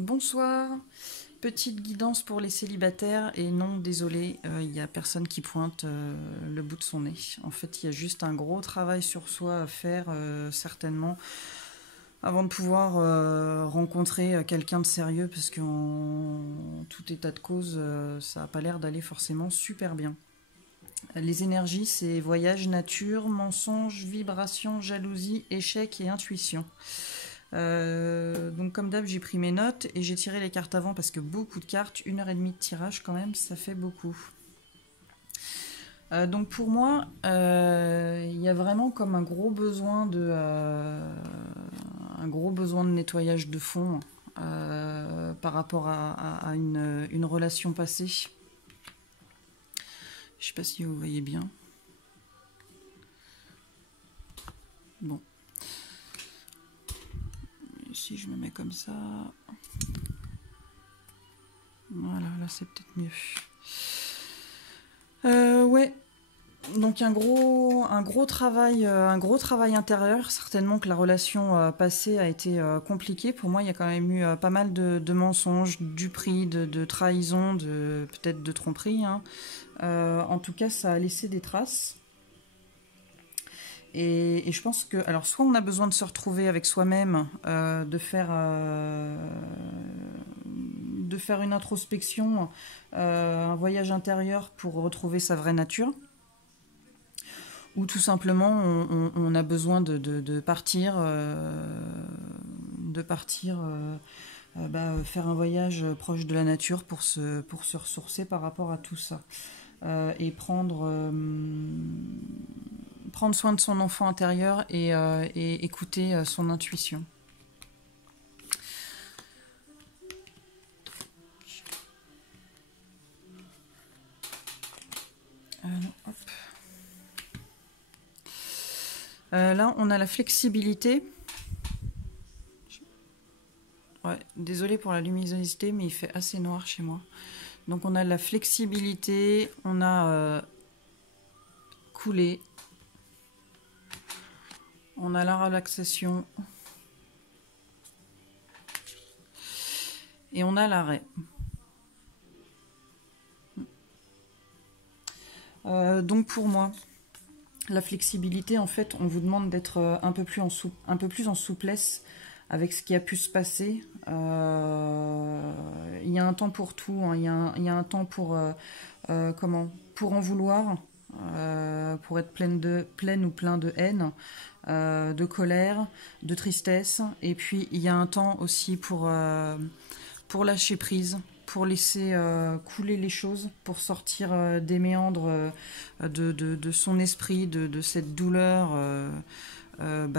Bonsoir, petite guidance pour les célibataires et non, désolé, il n'y a personne qui pointe le bout de son nez. En fait, il y a juste un gros travail sur soi à faire, certainement, avant de pouvoir rencontrer quelqu'un de sérieux, parce qu'en tout état de cause, ça n'a pas l'air d'aller forcément super bien. Les énergies, c'est voyage, nature, mensonge, vibration, jalousie, échec et intuition. Donc comme d'hab, j'ai pris mes notes et j'ai tiré les cartes avant parce que beaucoup de cartes, 1 heure et demie de tirage quand même, ça fait beaucoup. Donc pour moi, il y a vraiment comme un gros besoin de nettoyage de fond par rapport à une relation passée. Je sais pas si vous voyez bien. Bon. Si je me mets comme ça, voilà, là c'est peut-être mieux. Ouais, donc un gros travail intérieur. Certainement que la relation passée a été compliquée. Pour moi, il y a quand même eu pas mal de mensonges, du prix, de trahison, peut-être de tromperie, hein. En tout cas, ça a laissé des traces. Et je pense que, alors, soit on a besoin de se retrouver avec soi-même, de faire une introspection, un voyage intérieur pour retrouver sa vraie nature, ou tout simplement on a besoin de partir, faire un voyage proche de la nature pour se ressourcer par rapport à tout ça, et prendre soin de son enfant intérieur et écouter son intuition. Hop. Là, on a la flexibilité. Ouais, désolée pour la luminosité, mais il fait assez noir chez moi. Donc on a la flexibilité, on a couler, on a la relaxation et on a l'arrêt. Donc pour moi, la flexibilité, en fait, on vous demande d'être un peu plus en souplesse avec ce qui a pu se passer. Il y a un temps pour tout, hein. Il y a un temps pour pour en vouloir, pour être pleine ou plein de haine, de colère, de tristesse. Et puis il y a un temps aussi pour lâcher prise, pour laisser couler les choses, pour sortir des méandres de son esprit, de cette douleur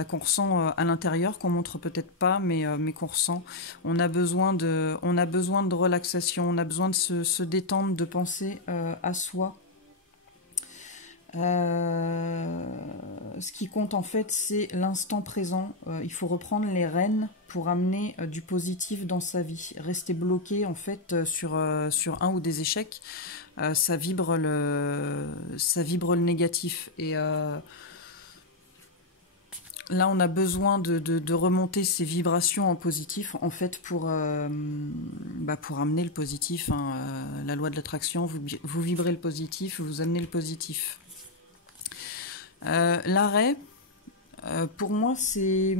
qu'on ressent à l'intérieur, qu'on montre peut-être pas, mais qu'on ressent. On a besoin de relaxation, on a besoin de se détendre, de penser à soi. Ce qui compte en fait, c'est l'instant présent. Il faut reprendre les rênes pour amener du positif dans sa vie. Rester bloqué en fait sur un ou des échecs, ça vibre le négatif. Et là, on a besoin de remonter ces vibrations en positif, en fait, pour amener le positif, hein. La loi de l'attraction, vous vibrez le positif, vous amenez le positif. L'arrêt, pour moi, c'est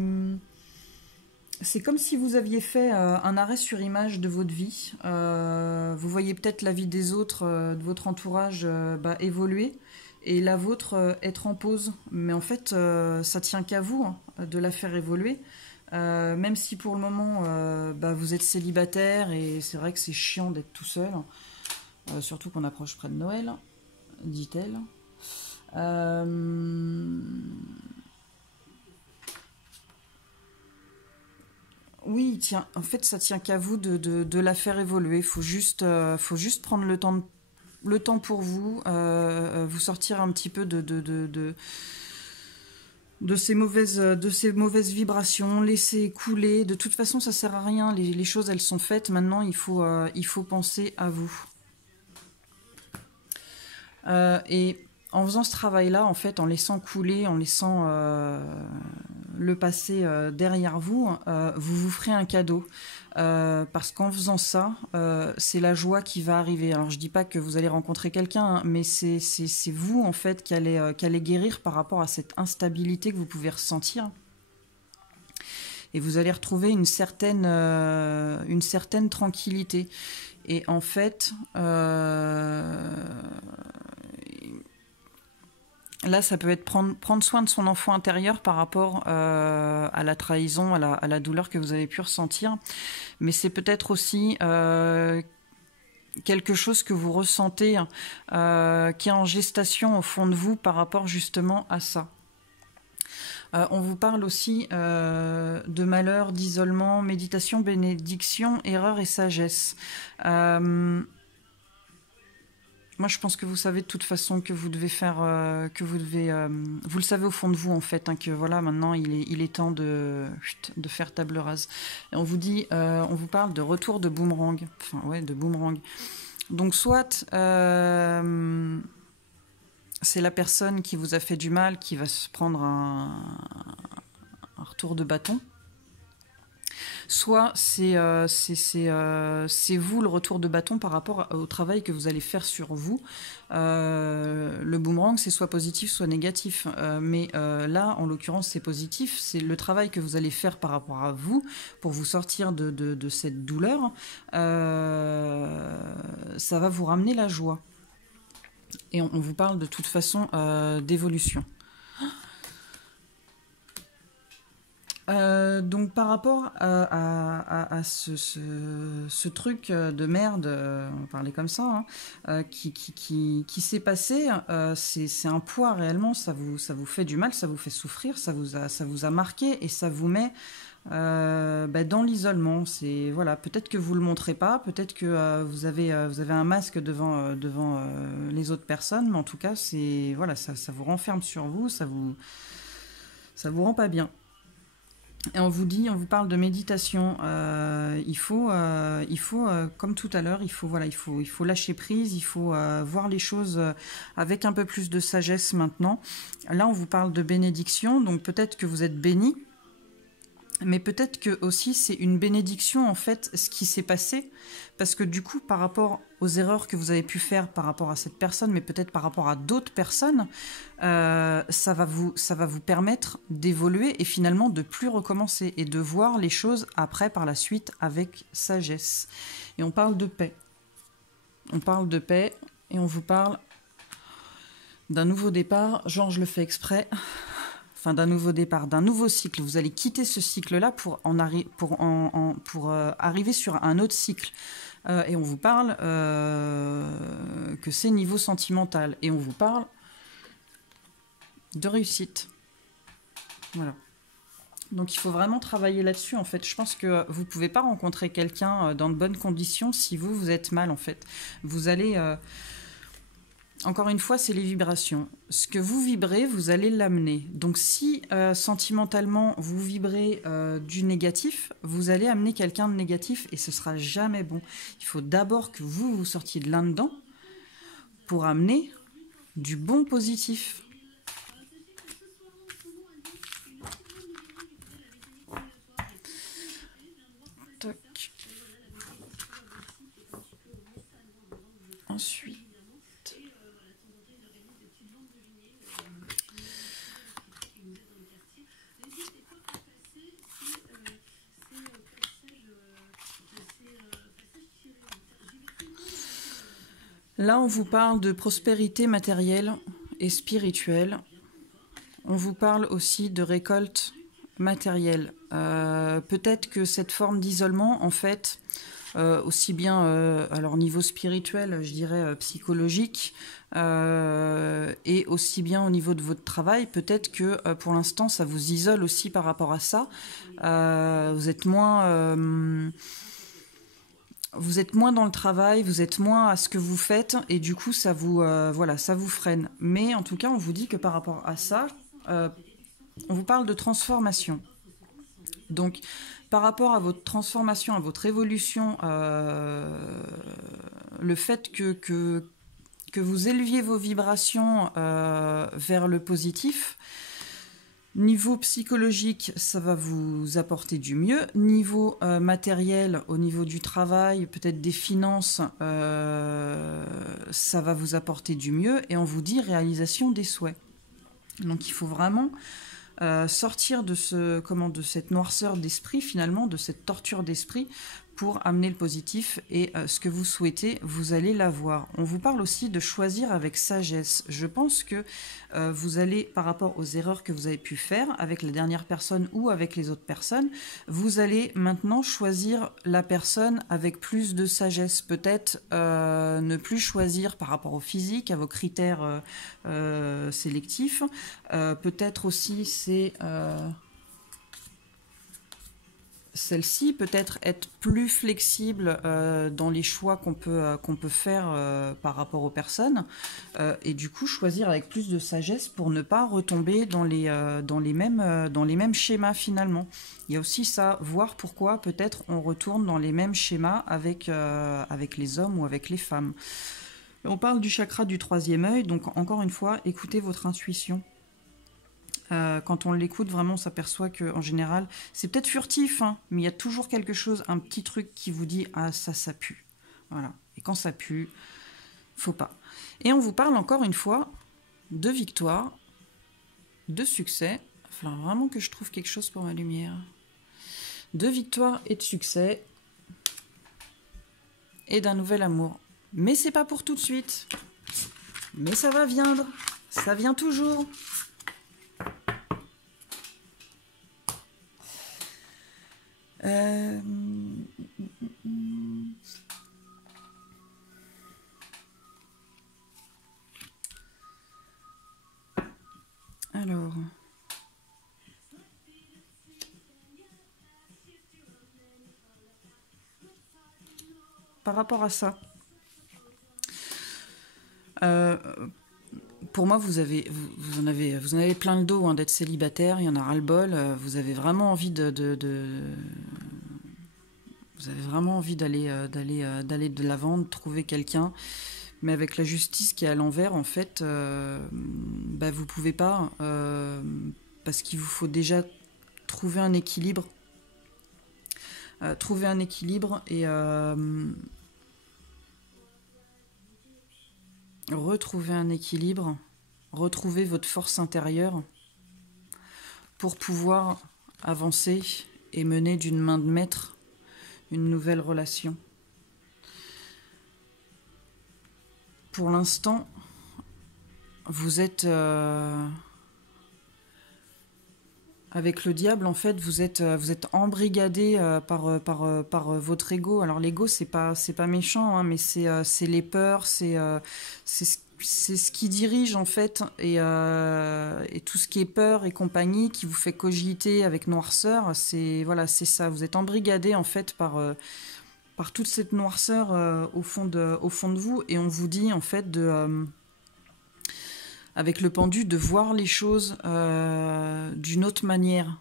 comme si vous aviez fait un arrêt sur image de votre vie. Vous voyez peut-être la vie des autres, de votre entourage, évoluer, et la vôtre être en pause. Mais en fait, ça tient qu'à vous, hein, de la faire évoluer. Même si pour le moment, vous êtes célibataire, et c'est vrai que c'est chiant d'être tout seul, surtout qu'on approche près de Noël, dit-elle. Oui, tiens, en fait, ça tient qu'à vous de la faire évoluer. Faut juste prendre le temps pour vous, vous sortir un petit peu de ces mauvaises vibrations, laisser couler. De toute façon, ça sert à rien. Les choses, elles sont faites. Maintenant, il faut penser à vous. Et en faisant ce travail-là, en fait, en laissant couler, en laissant le passé derrière vous, vous vous ferez un cadeau. Parce qu'en faisant ça, c'est la joie qui va arriver. Alors je dis pas que vous allez rencontrer quelqu'un, hein, mais c'est vous en fait qui allez guérir par rapport à cette instabilité que vous pouvez ressentir. Et vous allez retrouver une certaine tranquillité. Et en fait, là, ça peut être prendre soin de son enfant intérieur par rapport à la trahison, à la douleur que vous avez pu ressentir. Mais c'est peut-être aussi quelque chose que vous ressentez qui est en gestation au fond de vous par rapport justement à ça. On vous parle aussi de malheur, d'isolement, méditation, bénédiction, erreur et sagesse. Moi, je pense que vous savez de toute façon que vous devez faire, vous le savez au fond de vous en fait, hein, que voilà, maintenant il est temps de faire table rase. Et on vous dit, on vous parle de retour de boomerang, enfin ouais, de boomerang. Donc soit c'est la personne qui vous a fait du mal qui va se prendre un retour de bâton. Soit c'est vous le retour de bâton par rapport au travail que vous allez faire sur vous. Le boomerang, c'est soit positif, soit négatif. Mais là, en l'occurrence, c'est positif. C'est le travail que vous allez faire par rapport à vous pour vous sortir de cette douleur. Ça va vous ramener la joie. Et on vous parle de toute façon d'évolution. Donc par rapport à ce truc de merde, on va parler comme ça, hein, qui s'est passé, c'est un poids réellement, ça vous fait du mal, ça vous fait souffrir, ça vous a marqué et ça vous met dans l'isolement. C'est voilà, peut-être que vous le montrez pas, peut-être que vous avez un masque devant les autres personnes, mais en tout cas c'est voilà, ça vous renferme sur vous, ça vous rend pas bien. Et on vous parle de méditation. Il faut comme tout à l'heure, il faut lâcher prise, il faut voir les choses avec un peu plus de sagesse maintenant. Là, on vous parle de bénédiction, donc peut-être que vous êtes béni, mais peut-être que aussi c'est une bénédiction en fait ce qui s'est passé, parce que du coup par rapport aux erreurs que vous avez pu faire par rapport à cette personne, mais peut-être par rapport à d'autres personnes, ça va vous permettre d'évoluer et finalement de plus recommencer et de voir les choses après par la suite avec sagesse. Et on parle de paix. On parle de paix et on vous parle d'un nouveau départ, genre je le fais exprès. Enfin, d'un nouveau départ, d'un nouveau cycle. Vous allez quitter ce cycle-là pour arriver sur un autre cycle. Et on vous parle que c'est niveau sentimental. Et on vous parle de réussite. Voilà. Donc il faut vraiment travailler là-dessus, en fait. Je pense que vous ne pouvez pas rencontrer quelqu'un dans de bonnes conditions si vous êtes mal, en fait. Vous allez... Encore une fois, c'est les vibrations. Ce que vous vibrez, vous allez l'amener. Donc si sentimentalement, vous vibrez du négatif, vous allez amener quelqu'un de négatif et ce sera jamais bon. Il faut d'abord que vous sortiez de là-dedans pour amener du bon positif. Toc. Ensuite. Là, on vous parle de prospérité matérielle et spirituelle. On vous parle aussi de récolte matérielle. Peut-être que cette forme d'isolement, en fait, aussi bien alors niveau spirituel, je dirais psychologique, et aussi bien au niveau de votre travail, peut-être que pour l'instant, ça vous isole aussi par rapport à ça. Vous êtes moins... vous êtes moins dans le travail, vous êtes moins à ce que vous faites et du coup ça vous ça vous freine. Mais en tout cas, on vous dit que par rapport à ça, on vous parle de transformation. Donc par rapport à votre transformation, à votre évolution, le fait que vous éleviez vos vibrations vers le positif, Niveau psychologique, ça va vous apporter du mieux. Niveau matériel, au niveau du travail, peut-être des finances, ça va vous apporter du mieux. Et on vous dit réalisation des souhaits. Donc il faut vraiment sortir de de cette noirceur d'esprit, finalement, de cette torture d'esprit, pour amener le positif, et ce que vous souhaitez, vous allez l'avoir. On vous parle aussi de choisir avec sagesse. Je pense que vous allez, par rapport aux erreurs que vous avez pu faire avec la dernière personne ou avec les autres personnes, vous allez maintenant choisir la personne avec plus de sagesse. Peut-être ne plus choisir par rapport au physique, à vos critères sélectifs. Peut-être aussi c'est... celle-ci, peut-être être plus flexible dans les choix qu'on peut faire par rapport aux personnes, et du coup choisir avec plus de sagesse pour ne pas retomber dans les mêmes schémas finalement. Il y a aussi ça, voir pourquoi peut-être on retourne dans les mêmes schémas avec les hommes ou avec les femmes. On parle du chakra du troisième œil, donc encore une fois, écoutez votre intuition. Quand on l'écoute, vraiment, on s'aperçoit qu'en général, c'est peut-être furtif, hein, mais il y a toujours quelque chose, un petit truc qui vous dit « Ah, ça pue ». Voilà. Et quand ça pue, faut pas. Et on vous parle encore une fois de victoire, de succès. Il va falloir vraiment que je trouve quelque chose pour ma lumière. De victoire et de succès. Et d'un nouvel amour. Mais c'est pas pour tout de suite. Mais ça va viendre. Ça vient toujours. Alors, par rapport à ça, pour moi, vous en avez plein le dos, hein, d'être célibataire. Il y en a ras-le-bol. Vous avez vraiment envie vous avez vraiment envie d'aller de l'avant, de trouver quelqu'un. Mais avec la justice qui est à l'envers, en fait, vous pouvez pas, parce qu'il vous faut déjà trouver un équilibre. Et retrouver un équilibre, retrouver votre force intérieure pour pouvoir avancer et mener d'une main de maître une nouvelle relation. Pour l'instant, vous êtes avec le diable, en fait, vous êtes embrigadé par votre ego. Alors l'ego, c'est pas méchant, hein, mais c'est les peurs, c'est ce qui dirige en fait, et tout ce qui est peur et compagnie qui vous fait cogiter avec noirceur, c'est ça. Vous êtes embrigadé en fait par toute cette noirceur au fond de vous, et on vous dit en fait avec le pendu, de voir les choses d'une autre manière.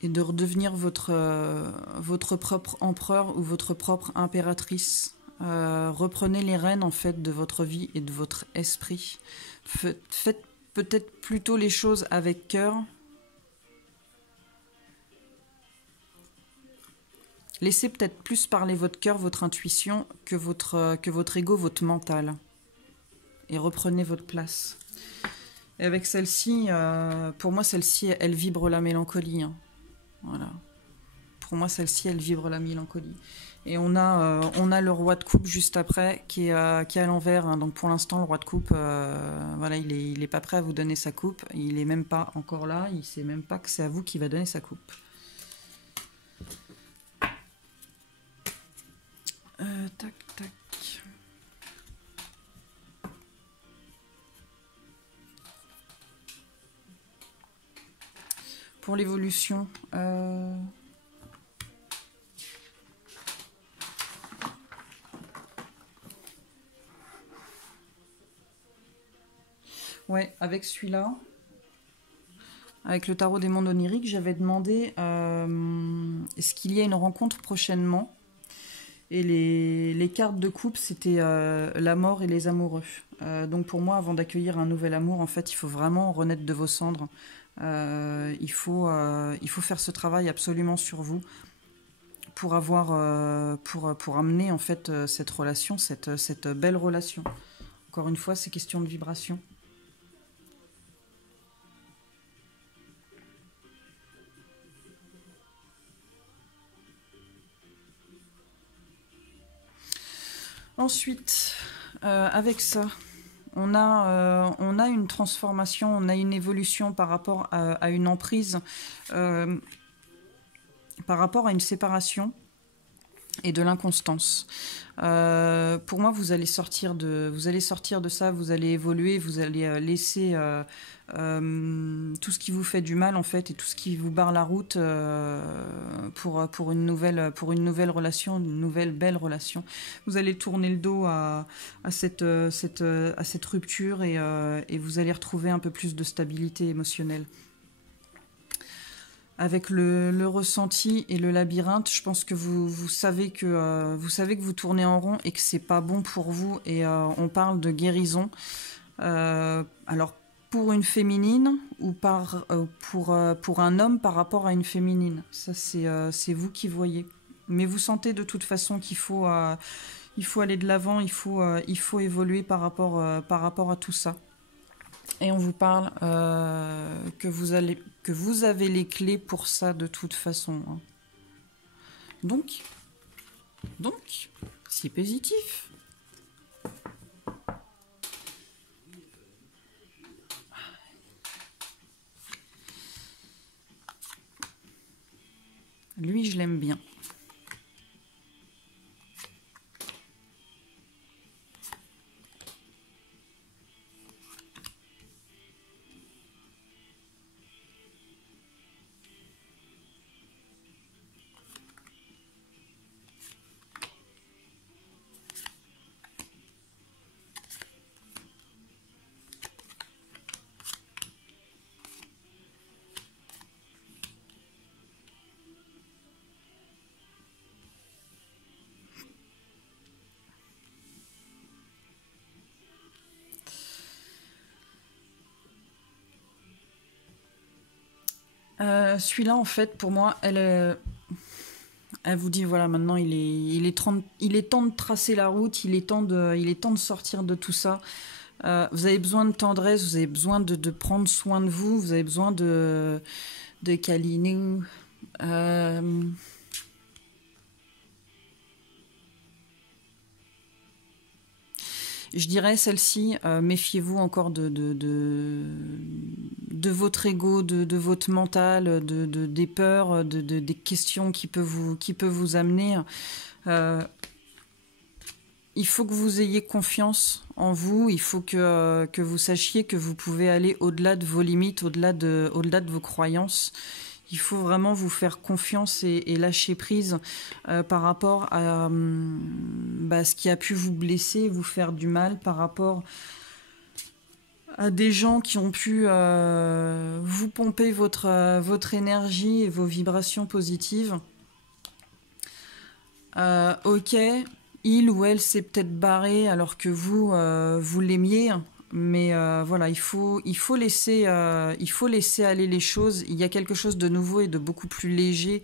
Et de redevenir votre propre empereur ou votre propre impératrice. Reprenez les rênes en fait de votre vie et de votre esprit. Faites peut-être plutôt les choses avec cœur. Laissez peut-être plus parler votre cœur, votre intuition, que votre ego, votre mental. Et reprenez votre place. Et avec celle-ci, pour moi, celle-ci, elle vibre la mélancolie. Hein. Voilà. Pour moi, celle-ci, elle vibre la mélancolie. Et on a le roi de coupe juste après, qui est à l'envers. Hein. Donc pour l'instant, le roi de coupe, il est pas prêt à vous donner sa coupe. Il est même pas encore là. Il sait même pas que c'est à vous qui va donner sa coupe. Tac, tac. Pour l'évolution, ouais, avec celui-là, avec le tarot des mondes oniriques, j'avais demandé est-ce qu'il y a une rencontre prochainement. Et les cartes de coupe, c'était la mort et les amoureux. Donc pour moi, avant d'accueillir un nouvel amour, en fait, il faut vraiment renaître de vos cendres. Il faut faire ce travail absolument sur vous pour pour amener en fait cette relation, cette belle relation. Encore une fois, c'est question de vibration. Ensuite, avec ça, on a une transformation, on a une évolution par rapport à une emprise, par rapport à une séparation et de l'inconstance. Pour moi, vous allez sortir de ça, vous allez évoluer, vous allez laisser tout ce qui vous fait du mal en fait et tout ce qui vous barre la route pour une nouvelle relation, une nouvelle belle relation. Vous allez tourner le dos à cette rupture et vous allez retrouver un peu plus de stabilité émotionnelle. Avec le ressenti et le labyrinthe, je pense que vous savez que vous tournez en rond et que c'est pas bon pour vous. Et on parle de guérison. Alors pour une féminine ou pour un homme par rapport à une féminine. Ça c'est vous qui voyez. Mais vous sentez de toute façon qu'il faut aller de l'avant, il faut évoluer par rapport à tout ça. Et on vous parle que vous avez les clés pour ça de toute façon. Hein. Donc, c'est positif. Lui, je l'aime bien. Celui-là, en fait, pour moi, elle vous dit voilà, maintenant il est temps de tracer la route, il est temps de sortir de tout ça. Vous avez besoin de tendresse, vous avez besoin de prendre soin de vous, vous avez besoin de câliner. Je dirais celle-ci, méfiez-vous encore de votre ego, de votre mental, des peurs, des questions qui peuvent vous amener. Il faut que vous ayez confiance en vous, il faut que vous sachiez que vous pouvez aller au-delà de vos limites, au-delà de vos croyances. Il faut vraiment vous faire confiance et lâcher prise par rapport à ce qui a pu vous blesser, vous faire du mal, par rapport à des gens qui ont pu vous pomper votre énergie et vos vibrations positives. Ok, il ou elle s'est peut-être barré alors que vous l'aimiez. Mais voilà, il faut laisser aller les choses. Il y a quelque chose de nouveau et de beaucoup plus léger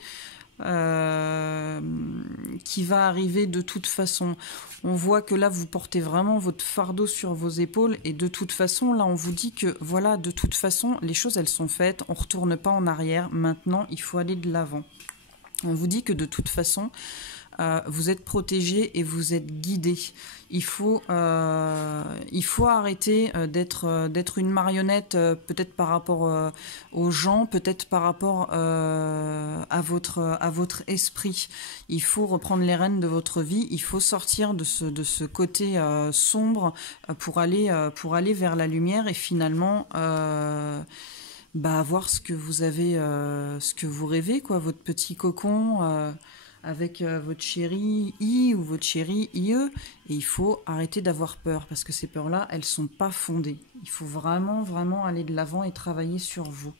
qui va arriver de toute façon. On voit que là, vous portez vraiment votre fardeau sur vos épaules et de toute façon, là, on vous dit que voilà, de toute façon, les choses, elles sont faites. On ne retourne pas en arrière. Maintenant, il faut aller de l'avant. On vous dit que de toute façon, vous êtes protégé et vous êtes guidé. Il faut arrêter d'être une marionnette, peut-être par rapport aux gens, peut-être par rapport à votre esprit. Il faut reprendre les rênes de votre vie. Il faut sortir de ce côté sombre pour aller vers la lumière et finalement voir ce que vous avez, ce que vous rêvez, quoi, votre petit cocon. Avec votre chéri I ou votre chéri IE, et il faut arrêter d'avoir peur, parce que ces peurs-là, elles sont pas fondées. Il faut vraiment, vraiment aller de l'avant et travailler sur vous.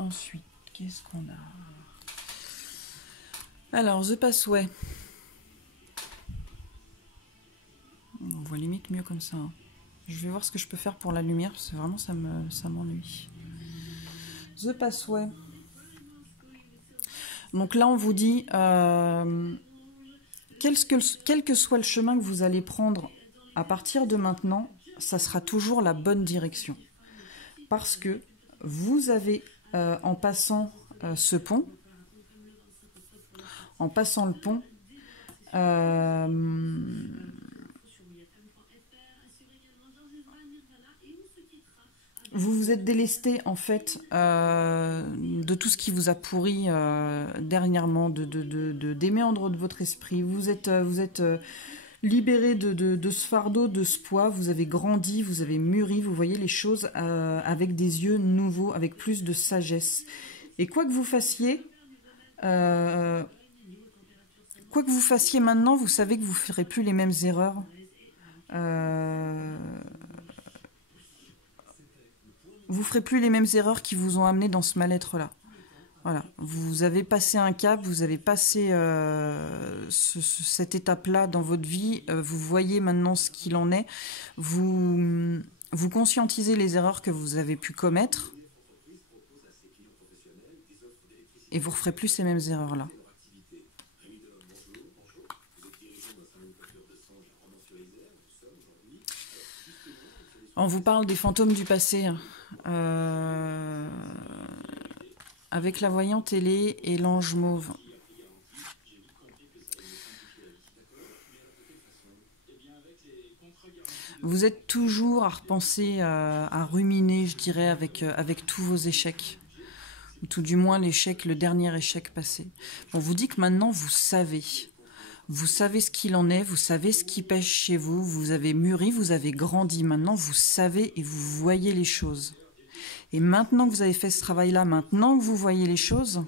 Ensuite, Qu'est-ce qu'on a? Alors, The Passway. On voit limite mieux comme ça. Hein. Je vais voir ce que je peux faire pour la lumière, parce que vraiment, ça m'ennuie. The Passway. Donc là, on vous dit, quel que soit le chemin que vous allez prendre à partir de maintenant, ça sera toujours la bonne direction. Parce que vous avez, en passant ce pont, en passant le pont, vous vous êtes délesté en fait de tout ce qui vous a pourri dernièrement, des méandres de votre esprit. Vous êtes libéré de ce fardeau, de ce poids. Vous avez grandi, vous avez mûri, vous voyez les choses avec des yeux nouveaux, avec plus de sagesse. Et quoi que vous fassiez maintenant, vous savez que vous ne ferez plus les mêmes erreurs. Vous ferez plus les mêmes erreurs qui vous ont amené dans ce mal-être-là. Voilà, vous avez passé un cap, vous avez passé cette étape-là dans votre vie, vous voyez maintenant ce qu'il en est, vous conscientisez les erreurs que vous avez pu commettre et vous ne referez plus ces mêmes erreurs-là. On vous parle des fantômes du passé. Avec la voyante ailée et l'ange mauve. Vous êtes toujours à repenser, à ruminer, je dirais, avec tous vos échecs. Ou tout du moins le dernier échec passé. On vous dit que maintenant, vous savez. Vous savez ce qu'il en est, vous savez ce qui pêche chez vous, vous avez mûri, vous avez grandi. Maintenant, vous savez et vous voyez les choses. Et maintenant que vous avez fait ce travail-là, maintenant que vous voyez les choses,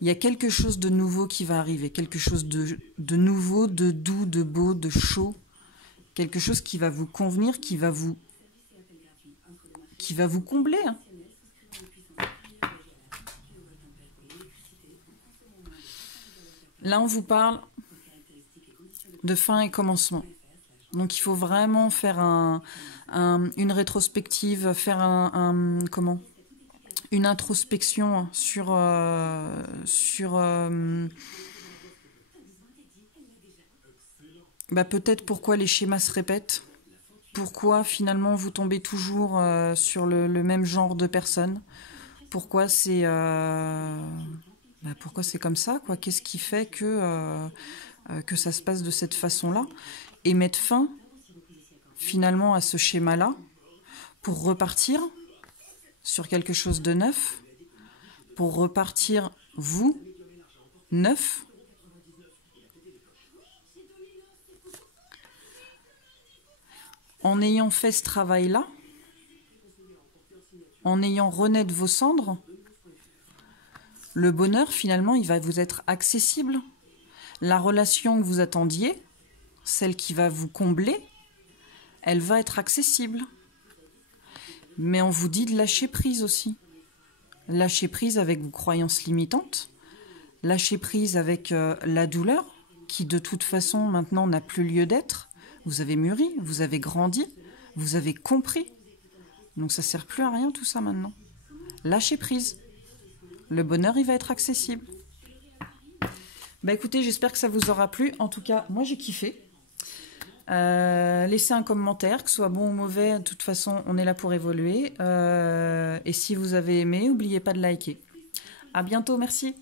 il y a quelque chose de nouveau qui va arriver, quelque chose de nouveau, de doux, de beau, de chaud, quelque chose qui va vous convenir, qui va vous combler. Hein. Là, on vous parle de fin et commencement. Donc, il faut vraiment faire une rétrospective, faire une introspection sur peut-être pourquoi les schémas se répètent, pourquoi finalement vous tombez toujours sur le même genre de personnes, pourquoi c'est comme ça, quoi. Qu'est-ce qui fait que ça se passe de cette façon-là, et mettre fin finalement à ce schéma-là pour repartir sur quelque chose de neuf, pour repartir, vous, neuf. En ayant fait ce travail-là, en ayant renaître vos cendres, le bonheur, finalement, il va vous être accessible. La relation que vous attendiez, celle qui va vous combler, elle va être accessible. Mais on vous dit de lâcher prise aussi. Lâcher prise avec vos croyances limitantes, lâcher prise avec la douleur, qui de toute façon maintenant n'a plus lieu d'être. Vous avez mûri, vous avez grandi, vous avez compris. Donc ça ne sert plus à rien tout ça maintenant. Lâchez prise. Le bonheur, il va être accessible. Écoutez, j'espère que ça vous aura plu. En tout cas, moi j'ai kiffé. Laissez un commentaire, que ce soit bon ou mauvais. De toute façon, on est là pour évoluer. Et si vous avez aimé, n'oubliez pas de liker. À bientôt, merci.